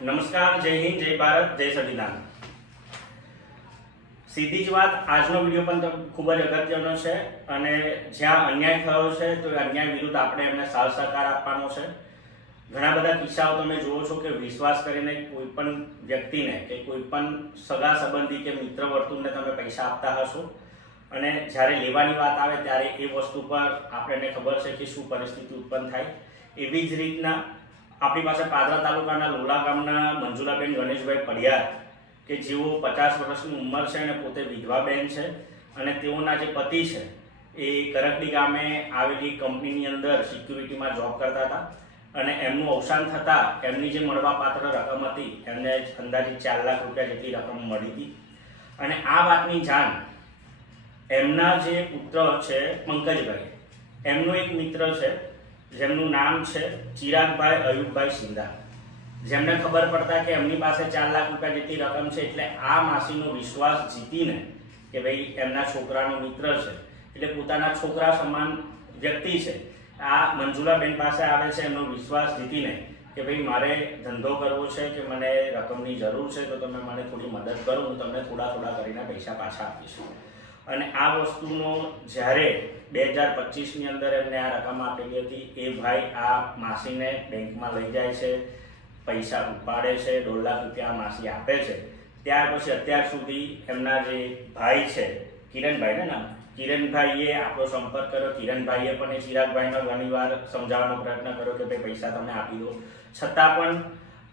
નમસ્કાર, જય હિન્દ, જય ભારત, જય સંવિધાન. સીધી જ વાત, આજનો વિડીયો પણ ખૂબ જ અગત્યનો છે અને જ્યાં અન્યાય થયો છે તો એ અન્યાય વિરુદ્ધ આપણે એમને સાથ સહકાર આપવાનો છે. ઘણા બધા કિસ્સાઓ તમે જુઓ છો કે વિશ્વાસ કરીને કોઈ પણ વ્યક્તિને કે કોઈ પણ સગા સંબંધી કે મિત્ર વર્તુળને તમે પૈસા આપતા હશો અને જ્યારે લેવાની વાત આવે ત્યારે એ વસ્તુ પર આપણને ખબર છે કે શું પરિસ્થિતિ ઉત્પન્ન થાય. એવી જ રીતના આપણી પાસે પાદરા તાલુકાના લોલા ગામના મંજુલાબેન ગણેશભાઈ પડિયાર કે જેઓ 50 વર્ષની ઉંમર છે અને પોતે વિધવા બેન છે અને તેઓના જે પતિ છે એ કરકડી ગામે આવેલી કંપનીની અંદર સિક્યુરિટીમાં જોબ કરતા હતા અને એમનું અવસાન થતાં એમની જે મળવાપાત્ર રકમ હતી એમને અંદાજિત 4 લાખ રૂપિયા જેટલી રકમ મળી હતી. અને આ વાતની જાણ એમના જે પુત્ર છે પંકજભાઈ, એમનો એક મિત્ર છે જેમનું નામ છે ચિરાગભાઈ અયુબભાઈ સિંધા, જેમને ખબર પડતા કે એમની પાસે 4 લાખ રૂપિયા જેટલી રકમ છે એટલે આ માસીનો વિશ્વાસ જીતીને કે ભાઈ એમના છોકરાનો મિત્ર છે એટલે પોતાના છોકરા સમાન વ્યક્તિ છે, આ મંજુલાબેન પાસે આવે છે એમનો વિશ્વાસ જીતીને કે ભાઈ મારે ધંધો કરવો છે કે મને રકમની જરૂર છે તો તમે મને થોડી મદદ કરો, હું તમને થોડા થોડા કરીને પૈસા પાછા આપીશ. અને આ વસ્તુનો જ્યારે 2025ની અંદર એમને આ રકમ આપેલી હતી એ ભાઈ આ માસીને બેંકમાં લઈ જાય છે, પૈસા ઉપાડે છે, 1.5 લાખ રૂપિયા માસી આપે છે. ત્યાર પછી અત્યાર સુધી એમના જે ભાઈ છે કિરણભાઈ ને નામ, કિરણભાઈએ આપણો સંપર્ક કર્યો. કિરણભાઈએ પણ એ ચિરાગભાઈને ઘણીવાર સમજાવવાનો પ્રયત્ન કર્યો કે ભાઈ પૈસા તમે આપી દો, છતાં પણ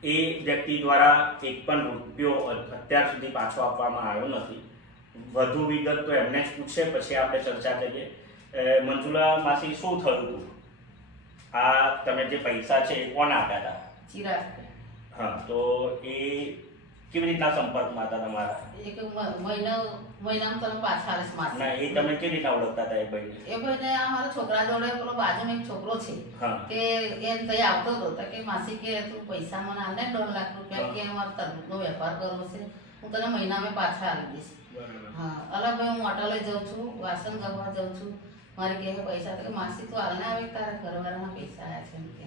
એ વ્યક્તિ દ્વારા એક પણ રૂપિયો અત્યાર સુધી પાછો આપવામાં આવ્યો નથી. વધુ વિગત તો એમને જ પૂછે પછી આપણે ચર્ચા કરીએ. મંજુલા માસી, શું થયું હતું? આ તમે જે પૈસા છે એ કોણ આપ્યા હતા? ચિરાગ. હા, તો એ કેવી રીતના સંપર્કમાં હતા તમારા? એક મહિનામાં તમે પાછા આવે માસી. ના, એ તમે કેવી રીતના ઓળખતા હતા એ ભાઈને? એ ભાઈને અમારા છોકરા જોડે પેલો બાજુમાં એક છોકરો છે કે એ ત્યાં આવતો હતો તો કે માસી કે તું પૈસા મને આલ ને 1.5 લાખ રૂપિયા, કે અમારે તરબૂચનો વેપાર કરવો છે, હું તને મહિનામાં પાછા આપી દઈશ. હા, અલા ભાઈ હું હોટલે જાઉં છું, વાસણ કરવા જાઉં છું, મારે કે પૈસા તો કે માસી તું હાલને આવે તારા ઘરવાળાના પૈસા આવ્યા છે એમ કે.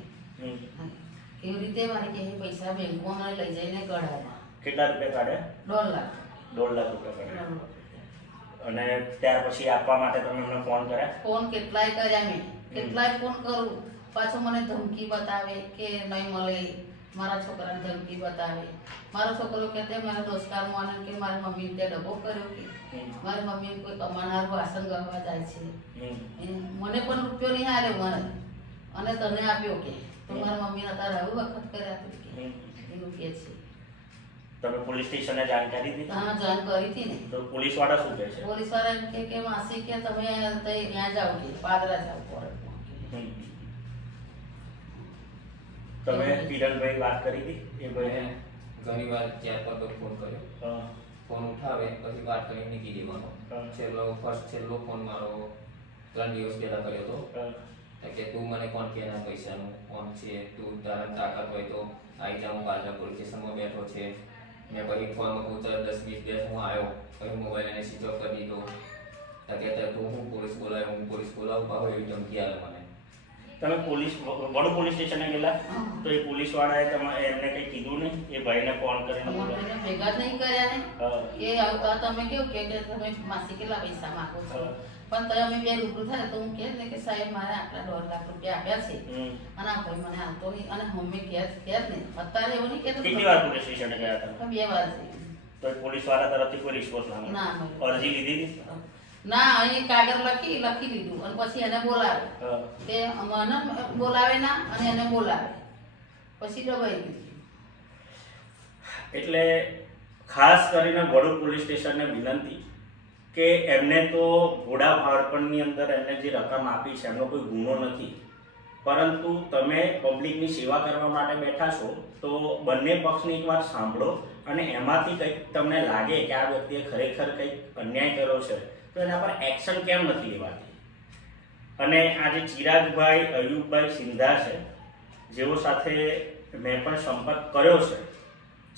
કેવી રીતે મારે કે પૈસા બેંકમાં લઈ જઈને કઢાવ્યા. કેટલા રૂપિયા કાઢ્યા? 1.5 લાખ. 1.5 લાખ રૂપિયા કાઢ્યા. અને ત્યાર પછી આપવા માટે તમે એમને ફોન કર્યા? ફોન કેટલાય કર્યા મેં, કેટલાય ફોન કરું, પાછો મને ધમકી બતાવે કે નહીં મળે, મારા છોકરાને ધમકી બતાવે. મારો છોકરો કહે તે મારા દોસ્તાર માને કે મારી મમ્મીને તે ડબ્બો કર્યો કે મારી મમ્મી કોઈ કમાનાર વાસણ ગવા જાય છે, મને પણ રૂપિયો નહીં આવ્યો મને અને તને આપ્યો કે તો મારી મમ્મીને તારે આવું વખત કર્યા હતું કે એવું કે છે. તમે પોલીસ સ્ટેશને જાણ કરી દીધી? હા, જાણ કરી હતી ને. તો પોલીસ વાળા શું કહે છે? પોલીસ વાળા એમ કે માસી કે તમે ત્યાં જાઓ કે પાદરા જાઓ કોર્ટમાં. તમે કિરણભાઈ વાત કરી હતી એ ભાઈને? ઘણી વાર ત્યાર પર ફોન કર્યો, ફોન ઉઠાવે પછી વાત કરીને નીકળી દેવાનો. છેલ્લો ફોન મારો 3 દિવસ પહેલા કર્યો હતો કે તું મને કોણ કે એના પૈસાનું કોણ છે, તું તારા તાકાત હોય તો આવી જા, હું પાદરા પોલીસ સ્ટેશનમાં બેઠો છે. મેં પછી ફોનમાં પૂછા 10-20 દિવસ હું આવ્યો, પછી મોબાઈલ એને સ્વિચ ઓફ કરી દીધો. કહેતા તું હું પોલીસ બોલાવું પાહો એવી ધમકી આવે મને. તમે વડોદરા પોલીસ સ્ટેશને ગયેલા તો એ પોલીસ વાળાએ એમને કંઈ કીધું નહીં? એ ભાઈને ફોન કરીને ભેગા જ નહીં કર્યા ને કે તમે કેવું કે તમે માસી કેટલા પૈસા માંગો છો, પણ તમે અમે 2 રૂપિયા થાય તો હું કહે ને કે સાહેબ મારે આટલા 1.5 લાખ રૂપિયા આપ્યા છે અને આ ભાઈ મને હાલતો નહીં, અને મમ્મી ઘેર ને અત્યારે એવું નહીં કહેતું. કેટલી વાર પોલીસ સ્ટેશને ગયા હતા? 2 વાર જઈ. તો પોલીસ વાળા તરફથી કોઈ રિસ્પોન્સ ના મળ્યો? અરજી લીધી હતી? ના, અહીં કાગળ લખી લીધું અને પછી એને બોલાવે તે મને બોલાવે ના અને એને બોલાવે પછી દબાઈ દીધી. એટલે ખાસ કરીને વડોદરા પોલીસ સ્ટેશનને વિનંતી કે એમને તો ઘોડા બાળપણની અંદર એમને જે રકમ આપી છે એમનો કોઈ ગુનો નથી, પરંતુ તમે પબ્લિકની સેવા કરવા માટે બેઠા છો તો બંને પક્ષની એક વાત સાંભળો અને એમાંથી કંઈક તમને લાગે કે આ વ્યક્તિએ ખરેખર કંઈક અન્યાય કર્યો છે તો એના પર એક્શન કેમ નથી લેવાતી. અને આ જે ચિરાગભાઈ અયુબભાઈ સિંધા છે જેઓ સાથે મેં પણ સંપર્ક કર્યો છે,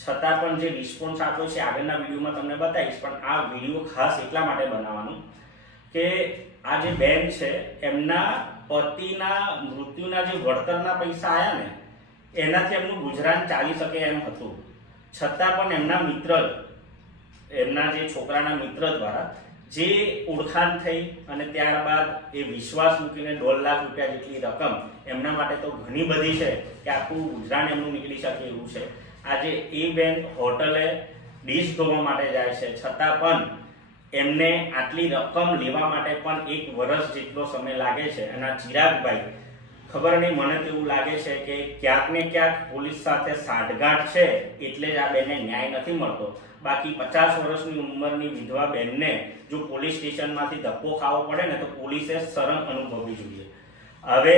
છતાં પણ જે રિસ્પોન્સ આપ્યો છે આગળના વિડીયોમાં તમને બતાવીશ, પણ આ વિડીયો ખાસ એટલા માટે બનાવવાનું કે આ જે બેન છે એમના પતિના મૃત્યુના જે વળતરના પૈસા આવ્યા ને એનાથી એમનું ગુજરાન ચાલી શકે એમ હતું, છતાં પણ એમના મિત્ર, એમના જે છોકરાના મિત્ર દ્વારા જે ઓળખાણ થઈ અને ત્યારબાદ એ વિશ્વાસ મૂકીને 1.5 લાખ રૂપિયા જેટલી રકમ એમના માટે તો ઘણી બધી છે કે આખું ગુજરાન એમનું નીકળી શકે એવું છે. આજે એ બેન હોટલે ડીશ ધોવા માટે જાય છે, છતાં પણ એમને આટલી રકમ લેવા માટે પણ 1 વર્ષ જેટલો સમય લાગે છે. અને આ ચિરાગભાઈ, ખબર નહીં, મને તો એવું લાગે છે કે ક્યાંક ને ક્યાંક પોલીસ સાથે સાંઠગાંઠ છે એટલે જ આ બેનને ન્યાય નથી મળતો. બાકી 50 વર્ષની ઉંમરની વિધવા બેનને જો પોલીસ સ્ટેશનમાંથી ધક્કો ખાવો પડે ને તો પોલીસે શરમ અનુભવવી જોઈએ. હવે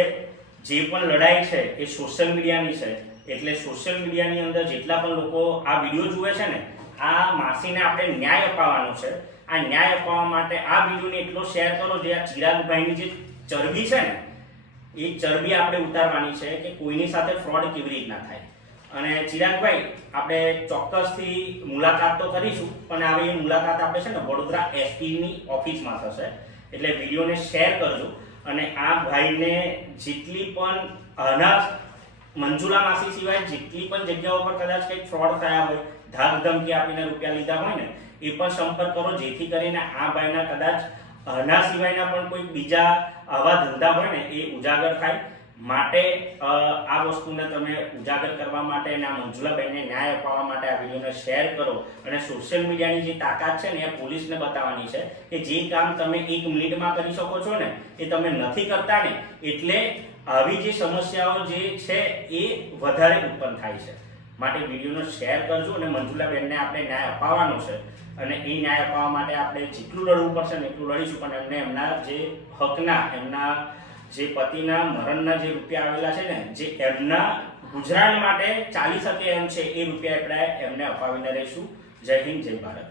જે પણ લડાઈ છે એ સોશિયલ મીડિયાની છે, એટલે સોશિયલ મીડિયાની અંદર જેટલા પણ લોકો આ વિડીયો જુએ છે ને, આ માસીને આપણે ન્યાય અપાવવાનો છે. આ ન્યાય અપાવવા માટે આ વિડીયોને એટલો શેર કરો જે આ ચિરાગભાઈની જે ચરબી છે ને એ ચરબી આપણે ઉતારવાની છે કે કોઈની સાથે ફ્રોડ કેવી રીતના થાય. અને ચિરાગભાઈ, આપણે ચોક્કસથી મુલાકાત તો કરીશું, પણ હવે એ મુલાકાત આપણે છે ને વડોદરા એસપીની ઓફિસમાં થશે, એટલે વિડીયોને શેર કરજો. અને આ ભાઈને જેટલી પણ આના મંજુલા માસી સિવાય જેટલી પણ જગ્યાઓ પર કદાચ કંઈક ફ્રોડ થયા હોય, ધાક ધમકી આપીને રૂપિયા લીધા હોય ને, એ પણ સંપર્ક કરો, જેથી કરીને આ ભાઈના કદાચ આના સિવાયના પણ કોઈ બીજા આવા ધંધા હોય ને એ ઉજાગર થાય. માટે આ વસ્તુને તમે ઉજાગર કરવા માટે અને આ મંજુલાબેનને ન્યાય અપાવવા માટે આ વિડીયોને શેર કરો. અને સોશિયલ મીડિયાની જે તાકાત છે ને એ પોલીસને બતાવવાની છે કે જે કામ તમે 1 મિનિટમાં કરી શકો છો ને એ તમે નથી કરતા ને, એટલે આવી જે સમસ્યાઓ જે છે એ વધારે ઉત્પન્ન થાય છે. માટે વિડીયોનો શેર કરજો અને મંજુલાબેનને આપણે ન્યાય અપાવવાનો છે. અને એ ન્યાય અપાવવા માટે આપણે જેટલું લડવું પડશે ને એટલું લડીશું, પણ એમને એમના જે હકના, એમના જે પતિના મરણના જે રૂપિયા આવેલા છે ને, જે એમના ગુજરાન માટે ચાલી શકે એમ છે, એ રૂપિયા આપણે એમને અપાવીને રહીશું. જય હિન્દ, જય ભારત.